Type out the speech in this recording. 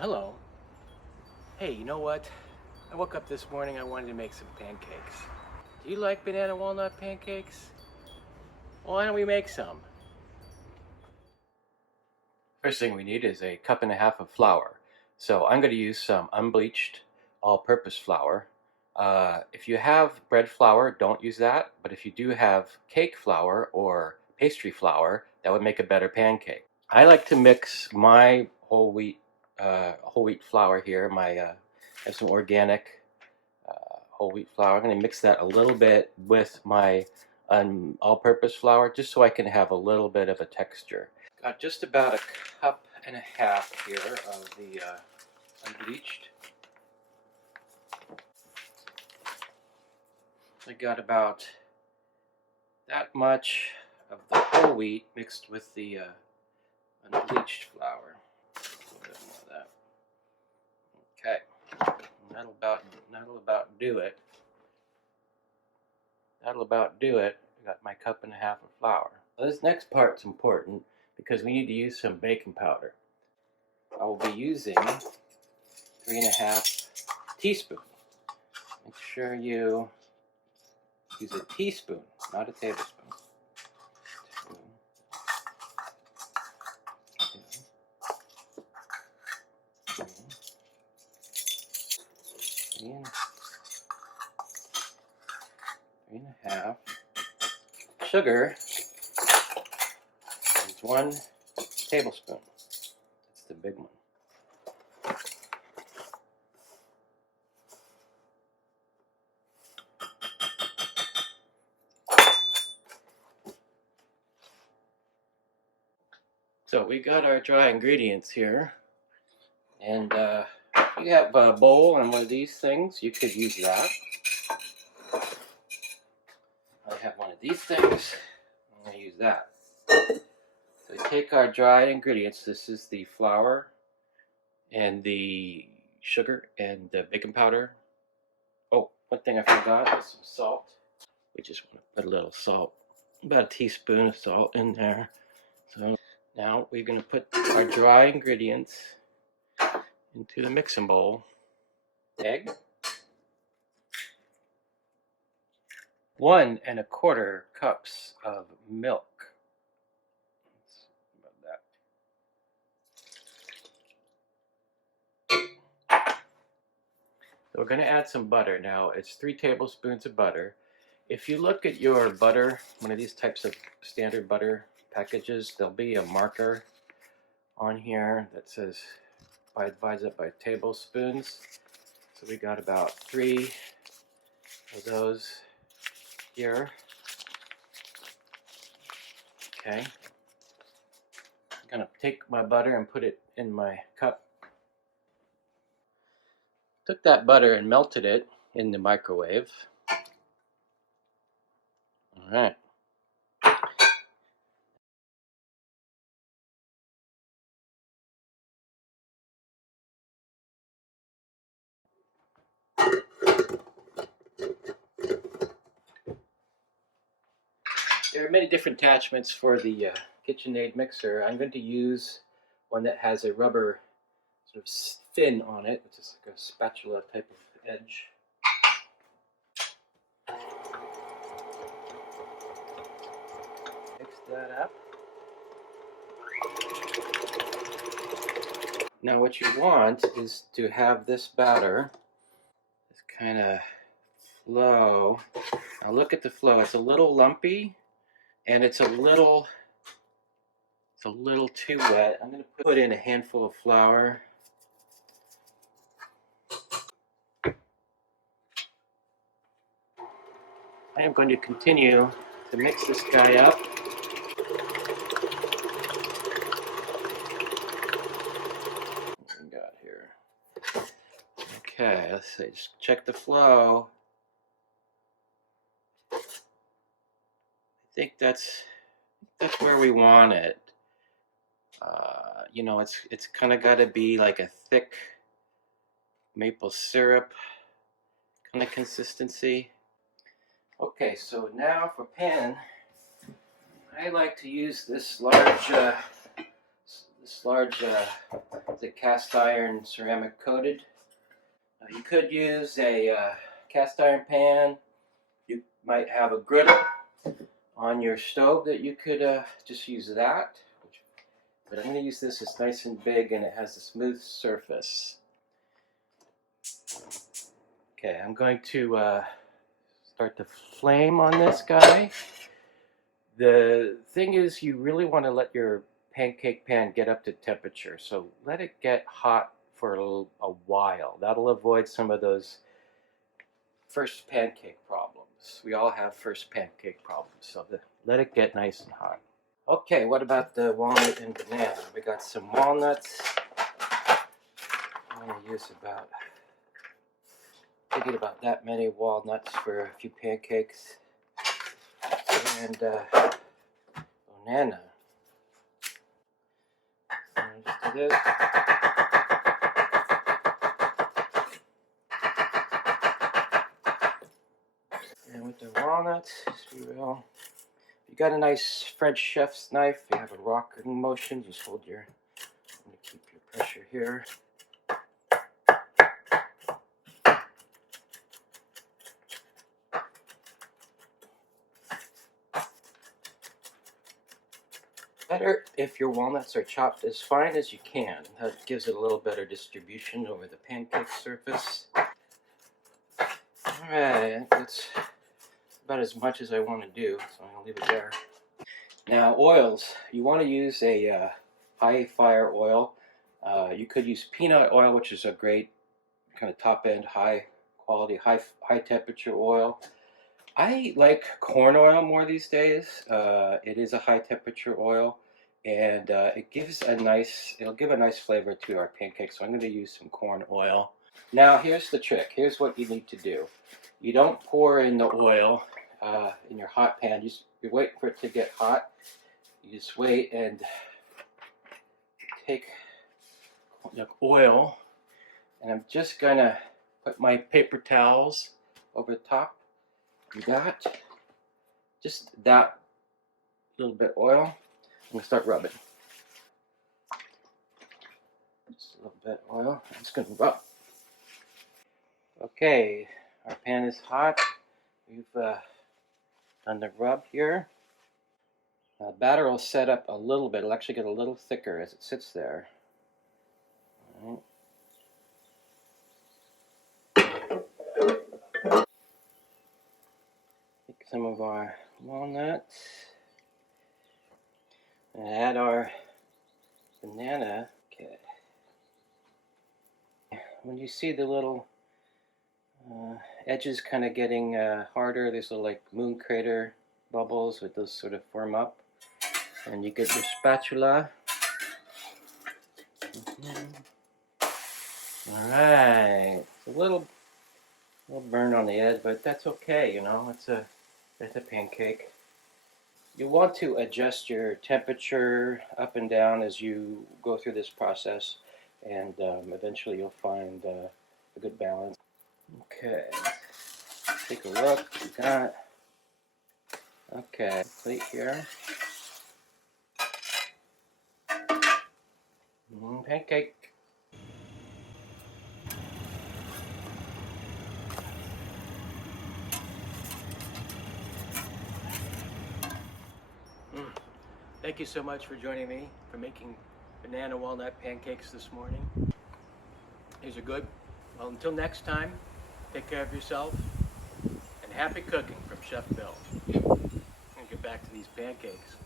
Hello. Hey, you know what? I woke up this morning, I wanted to make some pancakes. Do you like banana walnut pancakes? Well, why don't we make some? First thing we need is a cup and a half of flour. So I'm going to use some unbleached all-purpose flour. If you have bread flour, don't use that. But if you do have cake flour or pastry flour, that would make a better pancake. I like to mix my whole wheat flour here. I have some organic whole wheat flour. I'm going to mix that a little bit with my all-purpose flour, just so I can have a little bit of a texture. Got just about a cup and a half here of the unbleached. I got about that much of the whole wheat mixed with the unbleached flour. A little bit more of that. Okay, that'll about do it. That'll about do it. I got my cup and a half of flour. Now this next part's important because we need to use some baking powder. I will be using 3.5 teaspoons. Make sure you use a teaspoon, not a tablespoon. Three and a half. Sugar is 1 tablespoon. That's the big one. So we got our dry ingredients here, and if you have a bowl and one of these things, you could use that. I have one of these things. I'm going to use that. So we take our dried ingredients. This is the flour and the sugar and the baking powder. Oh, one thing I forgot is some salt. We just want to put a little salt, about a teaspoon of salt in there. So now we're going to put our dry ingredients into the mixing bowl. Egg. 1¼ cups of milk. About that. So we're going to add some butter. Now it's 3 tablespoons of butter. If you look at your butter, one of these types of standard butter packages, there'll be a marker on here that says divides it by tablespoons. So we got about 3 of those here. Okay. I'm gonna take my butter and put it in my cup. Took that butter and melted it in the microwave. All right. There are many different attachments for the KitchenAid mixer. I'm going to use one that has a rubber sort of fin on it, which is like a spatula type of edge. Mix that up. Now what you want is to have this batter just kind of flow. Now look at the flow. It's a little lumpy and it's a little too wet. I'm going to put in a handful of flour. I am going to continue to mix this guy up. What we got here? Okay, let's see. Just check the flow. I think that's where we want it. You know, it's kind of got to be like a thick maple syrup kind of consistency. Okay, so now for pan, I like to use this large Is it cast iron ceramic coated? You could use a cast iron pan. You might have a griddle on your stove that you could just use that. But I'm going to use this. It's nice and big and it has a smooth surface. Okay, I'm going to start the flame on this guy. The thing is, you really want to let your pancake pan get up to temperature. So let it get hot for a while. That'll avoid some of those first pancake problems. We all have first pancake problems. So let it get nice and hot. Okay, what about the walnut and banana? We got some walnuts. I'm going to use thinking about that many walnuts for a few pancakes. And banana. And just do this. And with the walnuts, just be real. You got a nice French chef's knife. You have a rocking motion. Just hold I'm going to keep your pressure here. Better if your walnuts are chopped as fine as you can. That gives it a little better distribution over the pancake surface. Alright, that's about as much as I want to do, so I'm going to leave it there. Now, oils. You want to use a high fire oil. You could use peanut oil, which is a great kind of top end, high quality, high temperature oil. I like corn oil more these days. It is a high temperature oil, and it'll give a nice flavor to our pancakes. So I'm going to use some corn oil. Now, here's the trick. Here's what you need to do. You don't pour in the oil in your hot pan. You wait for it to get hot. You just wait and take the oil, and I'm just gonna put my paper towels over the top. You got just that little bit of oil. I'm gonna start rubbing. Just a little bit of oil. I'm just gonna rub. Okay, our pan is hot. We've done the rub here. The batter will set up a little bit. It'll actually get a little thicker as it sits there. All right. Take some of our walnuts and add our banana. Okay. When you see the little edges kind of getting harder, there's little like moon crater bubbles with those sort of form up. And you get your spatula. Alright, a little burn on the edge, but that's okay, you know, it's a pancake. You want to adjust your temperature up and down as you go through this process, and eventually you'll find a good balance. Okay, take a look, we got, okay, plate here. Pancake. Thank you so much for joining me for making banana walnut pancakes this morning. These are good. Well, until next time, take care of yourself, and happy cooking from Chef Bill. I'm gonna get back to these pancakes.